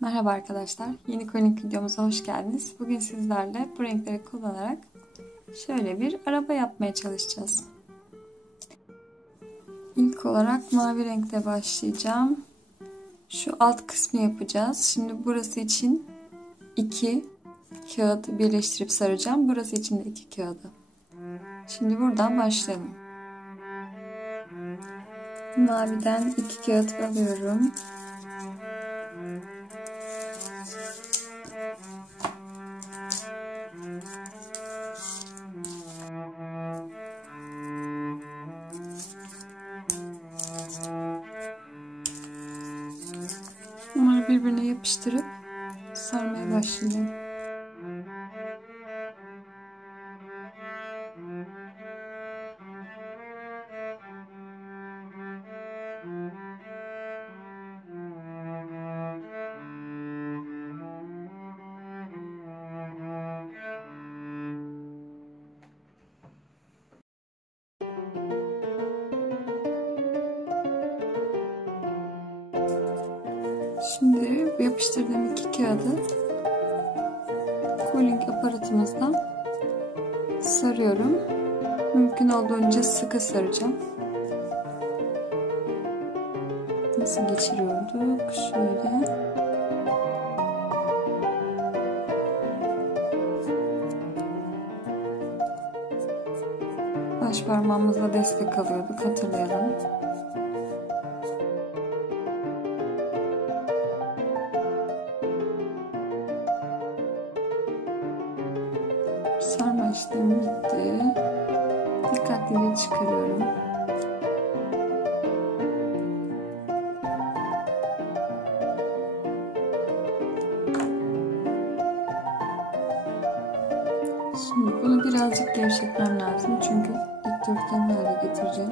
Merhaba arkadaşlar, yeni Quilling videomuza hoş geldiniz. Bugün sizlerle bu renkleri kullanarak şöyle bir araba yapmaya çalışacağız. İlk olarak mavi renkte başlayacağım. Şu alt kısmı yapacağız. Şimdi burası için 2 kağıt birleştirip saracağım. Burası için de 2 kağıdı. Şimdi buradan başlayalım. Maviden 2 kağıt alıyorum. Bunları birbirine yapıştırıp sarmaya başlayacağım. Şimdi yapıştırdığım 2 kağıdı Quilling aparatımızdan sarıyorum. Mümkün olduğunca sıkı saracağım. Nasıl geçiriyorduk? Şöyle. Baş parmağımızla destek alıyorduk. Hatırlayalım. Sarma işlemi bitti. Dikkatlice çıkarıyorum. Şimdi bunu birazcık gevşetmem lazım çünkü dikdörtgen hale getireceğim.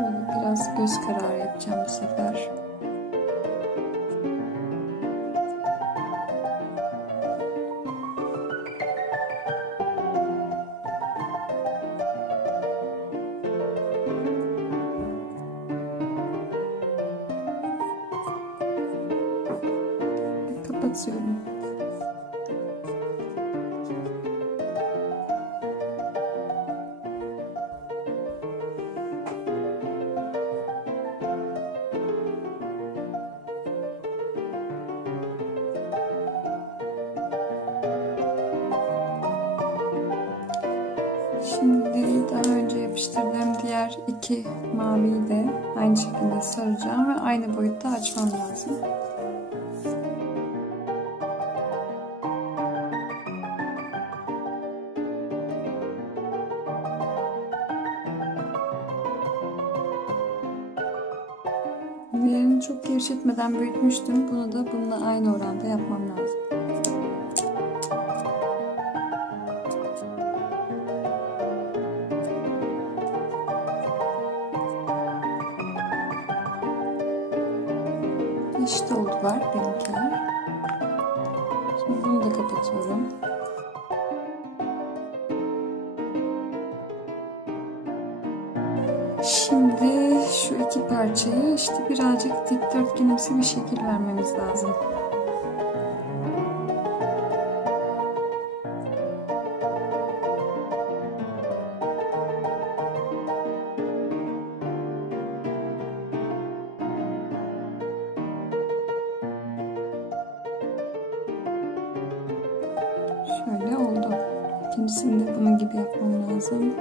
Böyle biraz göz kararı yapacağım bu sefer. Kapatıyorum. Şimdi daha önce yapıştırdığım diğer 2 maviyi de aynı şekilde saracağım ve aynı boyutta açmam lazım. Diğerini çok gevşetmeden büyütmüştüm. Bunu da bununla aynı oranda yapmam lazım. Eşit oldular benimkiler. Şimdi bunu da kapatıyorum. Şimdi şu 2 parçayı işte birazcık dikdörtgenimsi bir şekil vermemiz lazım. Şöyle oldu. İkincisini de bunun gibi yapmam lazım.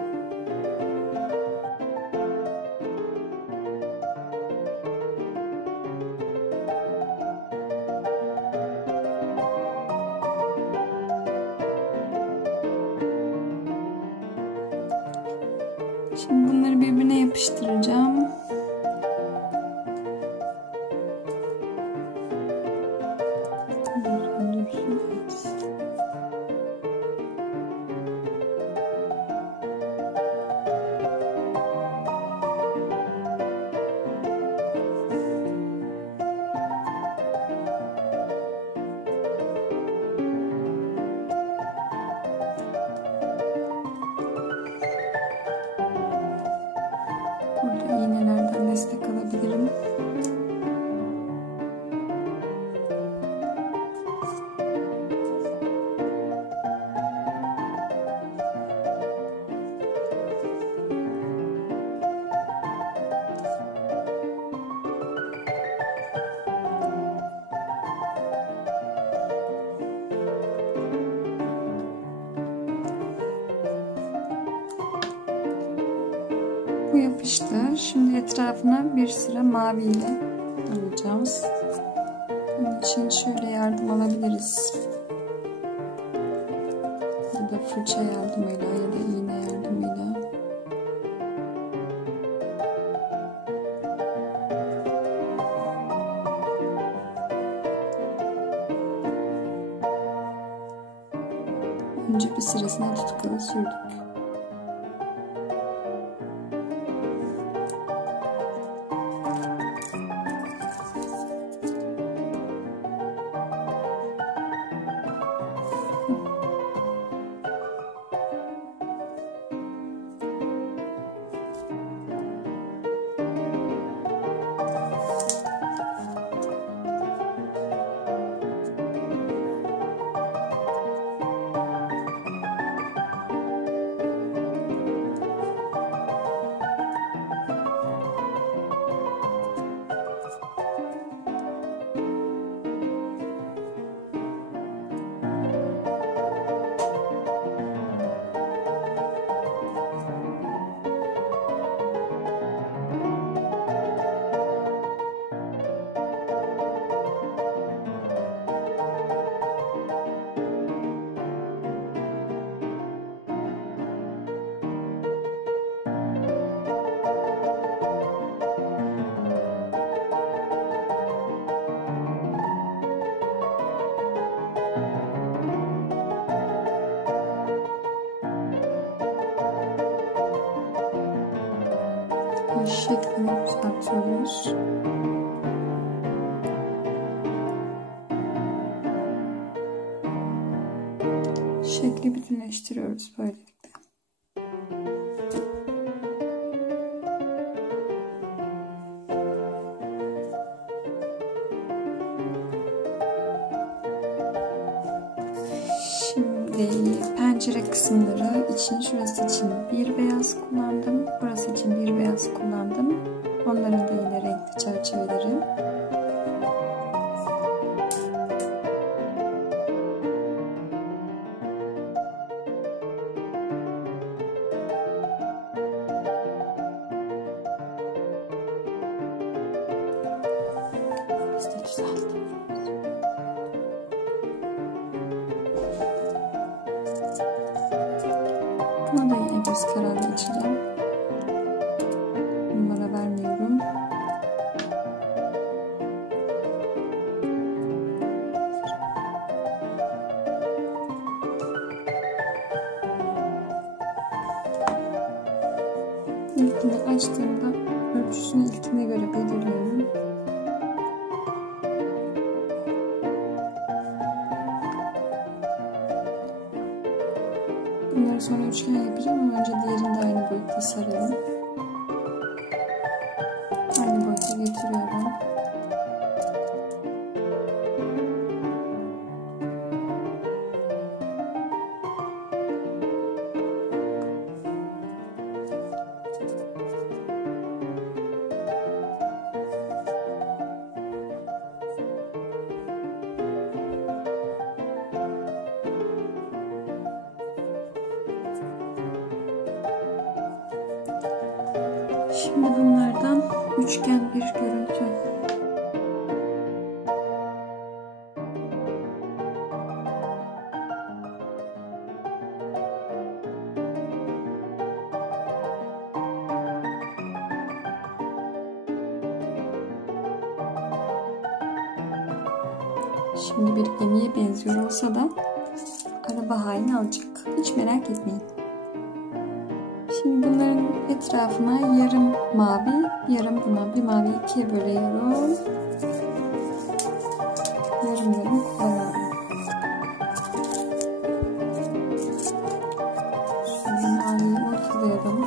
Şimdi bunları birbirine yapıştıracağım. destek alabilirim. Bu yapıştı. Şimdi etrafına bir sıra mavi ile alacağız. Bunun için şöyle yardım alabiliriz. Ya da fırça yardımıyla ya da iğne yardımıyla. Önce bir sırasına tutkala sürdük. Şeklini düzeltiyoruz. Şekli bütünleştiriyoruz böylelikle. Şimdi pencere kısımları için, şurası için bir beyaz kullandım. Burası için bir beyaz kullandım. Onların da yine renkli çerçeveleri. Biz de düzelttik. Buna da yine göz kararı açacağım. Bunlara vermiyorum. İlkini açtığımda ölçüsünü ilkine göre belirliyorum. Bunları sonra üçgen yapacağım ama önce diğerini de aynı boyutta saralım. Aynı boyutta getiriyorum. Şimdi bunlardan üçgen bir görüntü. Şimdi bir gemiye benziyor olsa da araba halini alacak. Hiç merak etmeyin. Şimdi bunların etrafına yarım mavi, yarım bu mavi, mavi ikiye bölüyorum. Yarım yarım kullanıyorum. Şöyle maviyi ortalayalım.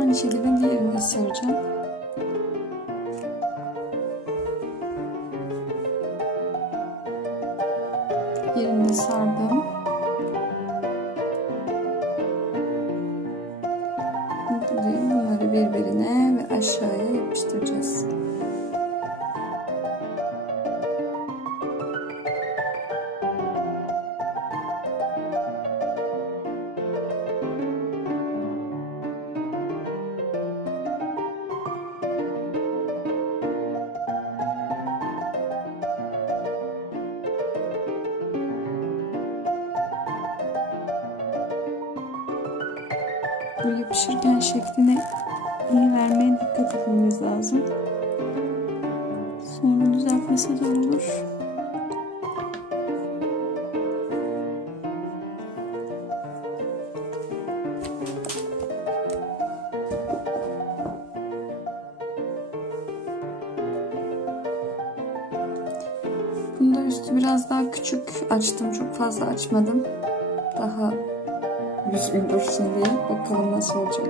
Aynı şekilde diğerini saracağım. Diğerini de sardım. Bunları birbirine ve aşağıya yapıştıracağız. Bu yapışırken şekline iyi vermeye dikkat etmemiz lazım. Sonra düzeltmesi zor olur. Bunda üstü biraz daha küçük açtım. Çok fazla açmadım. Daha düzgün dursun diye. Bakalım nasıl olacak.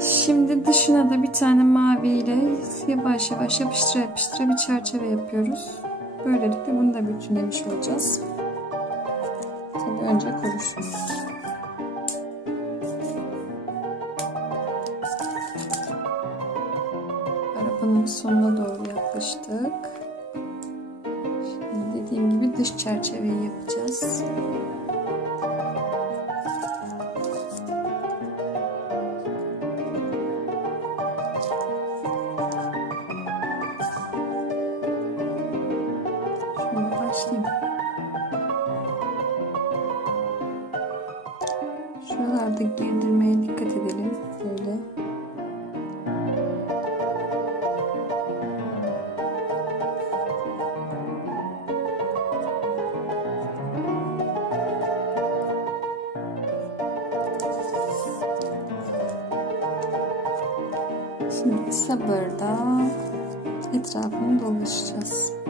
Şimdi dışına da bir tane mavi ile yavaş yavaş yapıştıra yapıştıra bir çerçeve yapıyoruz. Böylelikle bunu da bütünlemiş olacağız. Tabii önce kuruşu. Arabanın sonuna doğru yaklaştık. Şimdi dediğim gibi dış çerçeveyi yapacağız. Şuralarda girdirmeye dikkat edelim. Böyle. Şimdi sabırla etrafını dolaşacağız.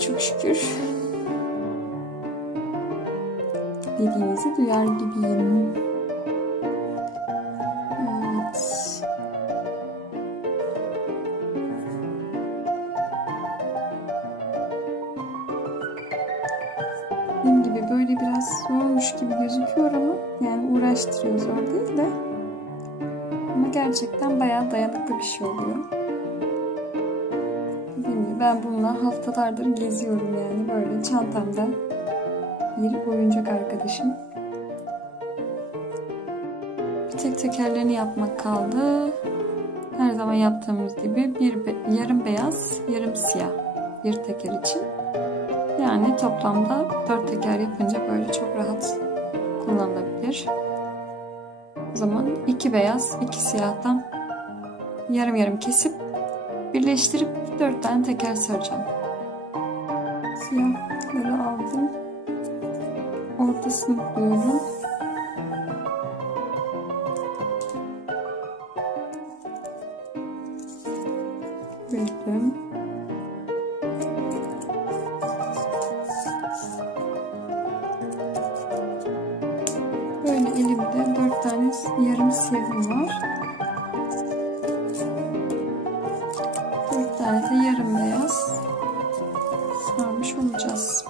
Çok şükür. Dediğinizi duyar gibiyim. Evet. Dediğim gibi böyle biraz zormuş gibi gözüküyor ama yani uğraştırıyor, zor değil de. Ama gerçekten bayağı dayanıklı bir şey oluyor. Ben bununla haftalardır geziyorum yani böyle çantamda bir oyuncak arkadaşım. Bir tek tekerlerini yapmak kaldı. Her zaman yaptığımız gibi yarım beyaz, yarım siyah bir teker için. Yani toplamda 4 teker yapınca böyle çok rahat kullanılabilir. O zaman 2 beyaz, 2 siyahtan yarım yarım kesip birleştirip 4 tane teker saracağım. Siyahları aldım. Ortasını koyuyorum. elimde 4 tane yarım siyahım var. 4 tane de yarım beyaz sarmış olacağız.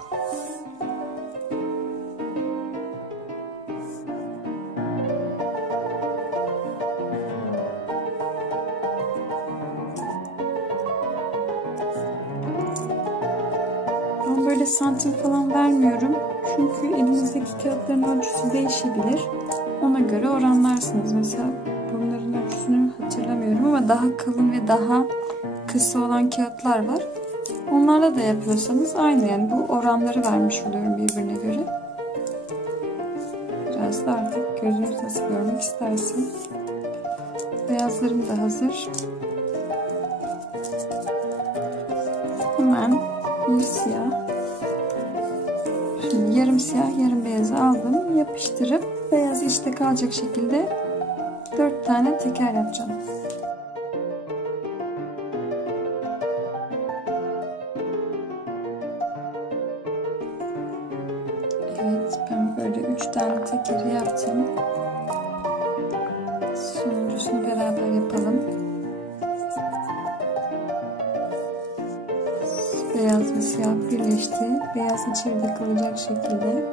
Ben böyle santim falan vermiyorum. Çünkü elinizdeki kağıtların ölçüsü değişebilir. Ona göre oranlarsınız. Mesela bunların ölçüsünü hatırlamıyorum ama daha kalın ve daha kısa olan kağıtlar var. Onlarla da yapıyorsanız aynı, yani bu oranları vermiş oluyorum birbirine göre. Biraz da artık gözünüz nasıl görmek istersen. Beyazlarım da hazır. Hemen bir siyah. Şimdi yarım siyah yarım beyazı aldım. Yapıştırıp beyaz içte kalacak şekilde 4 tane teker yapacağım. Evet, ben böyle 3 tane tekeri yaptım. Sonuncusunu beraber yapalım. Beyaz ve siyah birleşti. Beyaz içeride kalacak şekilde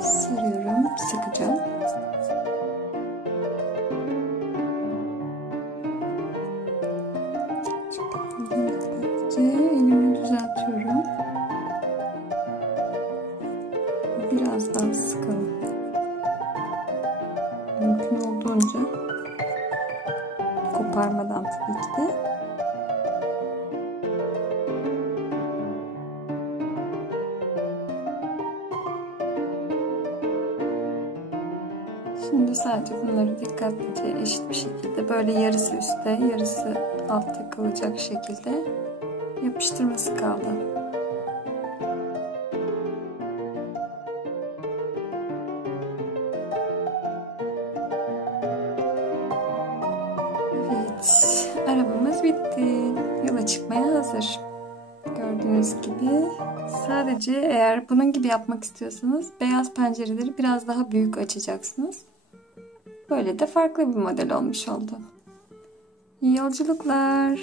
sarıyorum sıkıca. Elimi düzeltiyorum. Biraz daha sıkalım. Mümkün olduğunca koparmadan tabii ki de. Şimdi sadece bunları dikkatlice eşit bir şekilde böyle yarısı üstte yarısı altta kalacak şekilde yapıştırması kaldı. Evet, arabamız bitti. Yola çıkmaya hazır. Gördüğünüz gibi sadece eğer bunun gibi yapmak istiyorsanız beyaz pencereleri biraz daha büyük açacaksınız. Böyle de farklı bir model olmuş oldu. İyi yolculuklar.